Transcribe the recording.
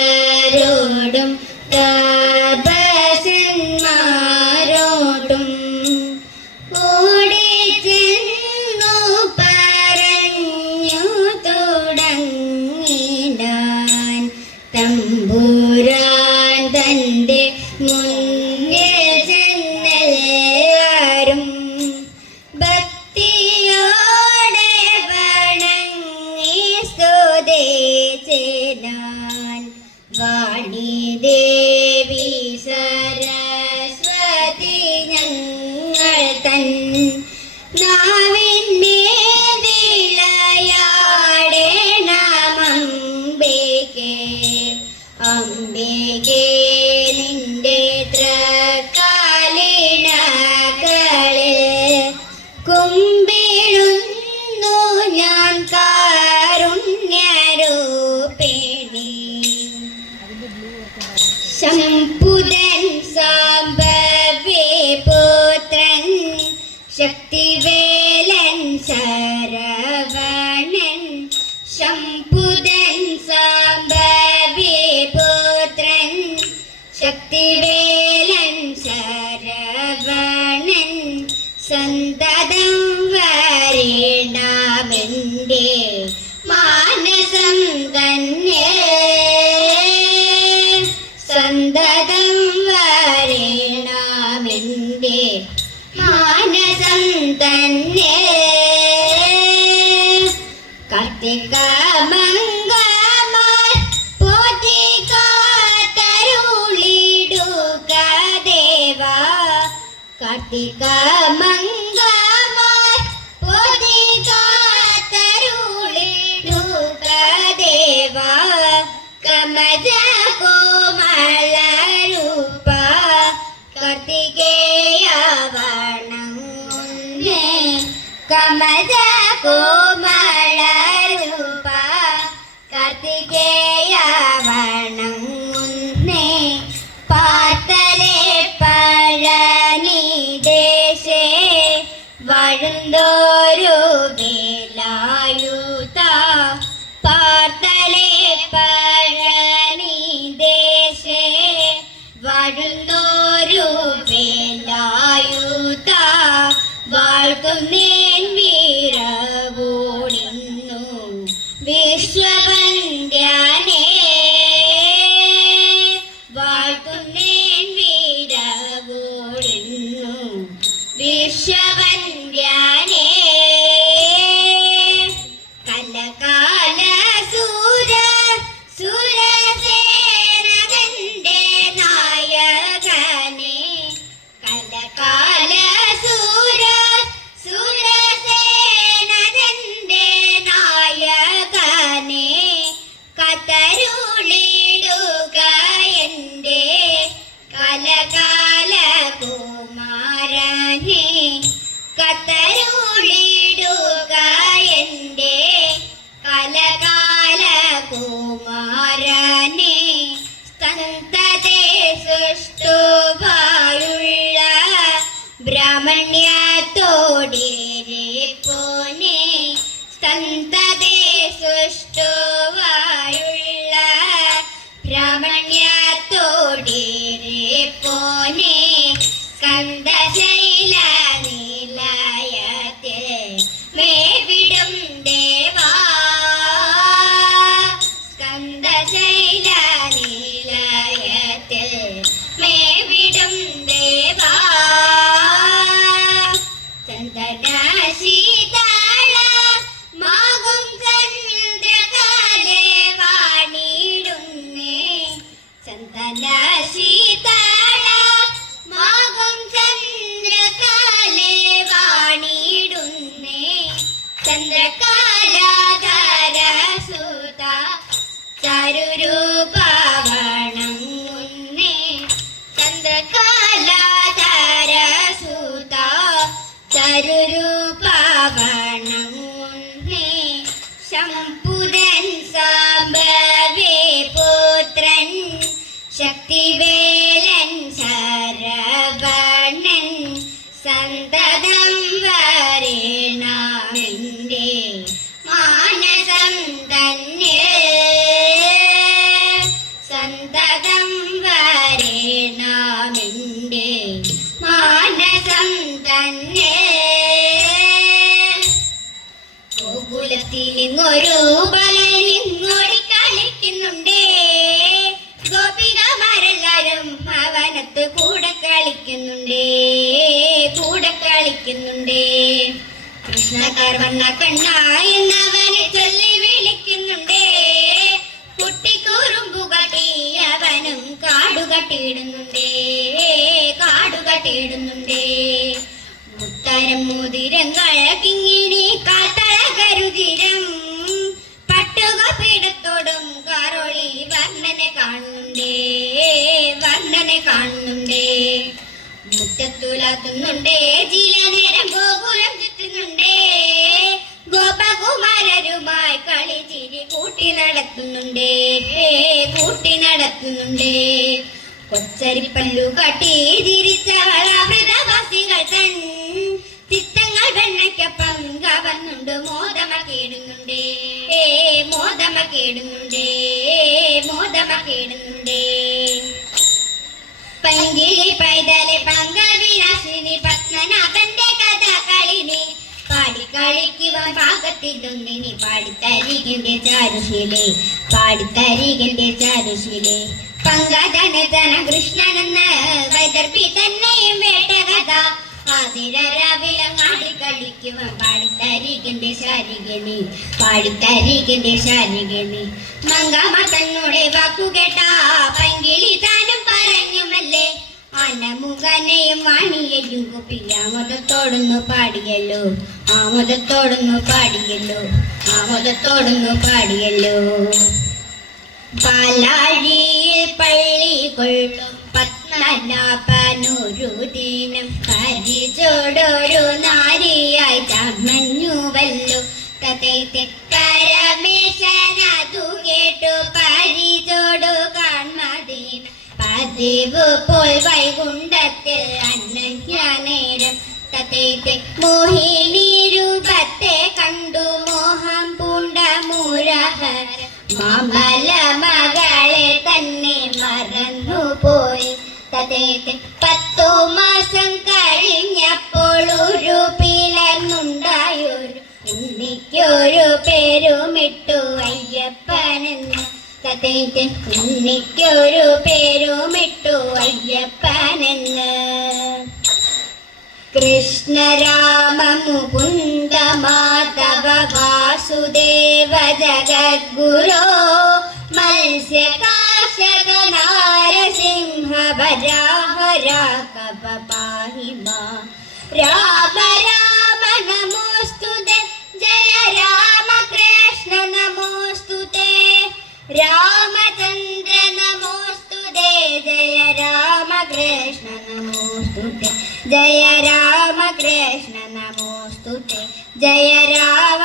നിന്നവരോടും താപസന്മാരോടും ഓടിച്ചെന്നു പറഞ്ഞു തുടങ്ങിനാൻ. തമ്പുരാൻ തൻ്റെ മുന്നിൽ ചെന്നെല്ലാരും ഭക്തിയോടെ വണങ്ങി സ്തുതിച്ചിനാൻ. വാണി ദേവി സരസ്വതി ഞങ്ങൾ തൻ നാവിന്മേതിളയാടേണമംബികേ. അംബികേ നിന്റെ തൃക്കാലിണകളിൽ കുമ്പിടുന്നു ഞാൻ കാരുണ്യരൂപിണി. ശംഭുദൻ സാംബവി പുത്രൻ ശക്തിവേലൻ ശരവണൻ. ശംഭുദൻ സാംബവി പുത്രൻ ശക്തിവേലൻ ശരവണൻ. സന്തതം വരേണമെൻ്റെ മാനസം തന്നെ. സന്തതം വരേണമെൻ്റെ മാനസം തന്നെ. കാർത്തിക മംഗളമായി പോറ്റി കാത്തരുളിടുക ദേവാ. കാർത്തിക മംഗളമായി പോറ്റി കാത്തരുളിടുക ദേവാ. കമജ കോമളരൂപ കാർത്തികേയ വണങ്ങുന്നേ. കമജ കോമളരൂപ കാർത്തികേയ വണങ്ങുന്നേ. പാർത്തലേ പഴനി ദേശേ വഴുന്തോരു വേലായുധ. പാർത്തലേ പഴനി ദേശേ വഴുന്തോരു വേലായുധ. വാഴ്ത്തുന്നേൻ വീരവോടിന്നു വിശ്വവന്ദ്യനേ. വാഴ്ത്തുന്നേൻ വീരവോടിന്നു വിശ്വവന്ദ്യനേ. കലകാല സൂര സുരസേനകന്റെ നായകനെ. കലകാല സൂര സുരസേനകന്റെ നായകനെ. കതരുളിടുക എൻ്റെ കലകാല കുമാരനെ. കതരുളിടുക എൻ്റെ കലകാല കുമാരനെ. സ്തന്തതേ സുഷ്ടുവായുള്ള ബ്രാഹ്മണ്യത്തോടിരിപ്പോനെ. സ്തന്തതേ സുഷ്ടുവായുള്ള ബ്രാഹ്മണ്യത്തോടിരിപ്പോനെ. സ്കന്ദശൈല നിലയത്തിൽ മേവിടും ദേവാ. സ്കന്ദശൈല നിലയത്തിൽ മേവിടും ദേവാ. ചന്ദന ശീതള മാകും ചന്ദ്രകാലേ വാണിടുന്നേ. ചന്ദന ശീതള മാകും ചന്ദ്രകാലേ വാണിടുന്നേ. ചന്ദ്രകാലാധര സുത ചരുരൂപ വണങ്ങുന്നേ. ചന്ദ്രകാലാധര സുത ചരുരൂപ വണങ്ങുന്നേ. മുറ്റത്തുലാത്തുന്നുണ്ടേ, ചില നേരം ഗോകുലം ചുറ്റുന്നുണ്ടേ, ഗോപകുമാരരുമായി കളിച്ചിരി കൂട്ടി നടത്തുന്നുണ്ടേ, കൂട്ടി നടത്തുന്നുണ്ടേ. കൊച്ചരിപ്പല്ലു കാട്ടി ചിരിച്ചവളാമൃതവാസികൾ തൻ ചിത്തങ്ങൾ വെണ്ണയ്ക്കൊപ്പം കവർന്നുണ്ട് മോദമക്കേടുന്നുണ്ടേ, മോദമക്കേടുന്നുണ്ടേ, മോദമക്കേടുന്നുണ്ടേ. പങ്കിളി പൈതലെ പങ്കവിനാശിനി പത്മനാഭന്റെ കഥകളിനി പാടിക്കളിക്കുവാൻ പാകത്തിലൊന്നിനി പാടിത്തരികന്റെ ചാരുശീലേ, പാടിത്തരികന്റെ ചാരുശീലേ. പങ്കജനതന കൃഷ്ണനെന്ന് വൈദർഭി തന്നെയും വേട്ടകഥ ആതിരവിലങ്ങാടി കളിക്കുവാൻ പാടിത്തരികന്റെ ശാരികനി, പാടിത്തരികന്റെ ശാരികനി. മങ്കമ്മ തന്നോടെ വാക്കുകേട്ട പങ്കിളി താനും പറഞ്ഞുമല്ലേ, അനമുഖനെയും വാണിയെയും കുപ്പി ആമോദത്തോടൊന്നു പാടിയല്ലോ, ആമോദത്തോടൊന്നു പാടിയല്ലോ, ആമോദത്തോടൊന്നു പാടിയല്ലോ. പാലാഴിയിൽ പള്ളി കൊള്ളും പത്മനാഭനൊരു ദിനം പരിചോടൊരു നാരിയായി ചമഞ്ഞുവല്ലോ. തതേത്തെ പരമേശനതു കേട്ടു പരിചോടു കാൺമദീന പതിവ് പോൽ വൈകുണ്ഠത്തിൽ അനന്യനേരം. തതേത്തെ മോഹിനി രൂപത്തെ കണ്ടു മോഹം പൂണ്ട മുരഹര മാമല മകളെ തന്നെ മറന്നുപോയി. തതേത്തെ 10 മാസം കഴിഞ്ഞപ്പോൾ ഒരു പിളർന്നുണ്ടായൊരു എനിക്കൊരു പേരുമിട്ടു അയ്യപ്പനെന്ന്. തതേത്തെ എനിക്കൊരു പേരുമിട്ടു അയ്യപ്പനെന്ന്. കൃഷ്ണ രാമ മുകുന്ദ മാധവ വാസുദേവ ജഗദ്ഗുരോ മത്സ്യകാശക നാരസിംഹ വരാഹ രാഘവ പാഹി മാം. രാമ രാമ നമോസ്തുതേ, ജയ രാമ കൃഷ്ണ നമോസ്തുതേ, രാമചന്ദ്ര നമോസ്തുതേ, ജയ രാമ കൃഷ്ണ നമോസ്തുതേ, ജയ രാമ കൃഷ്ണ നമോസ്തുതേ, ജയ രാമ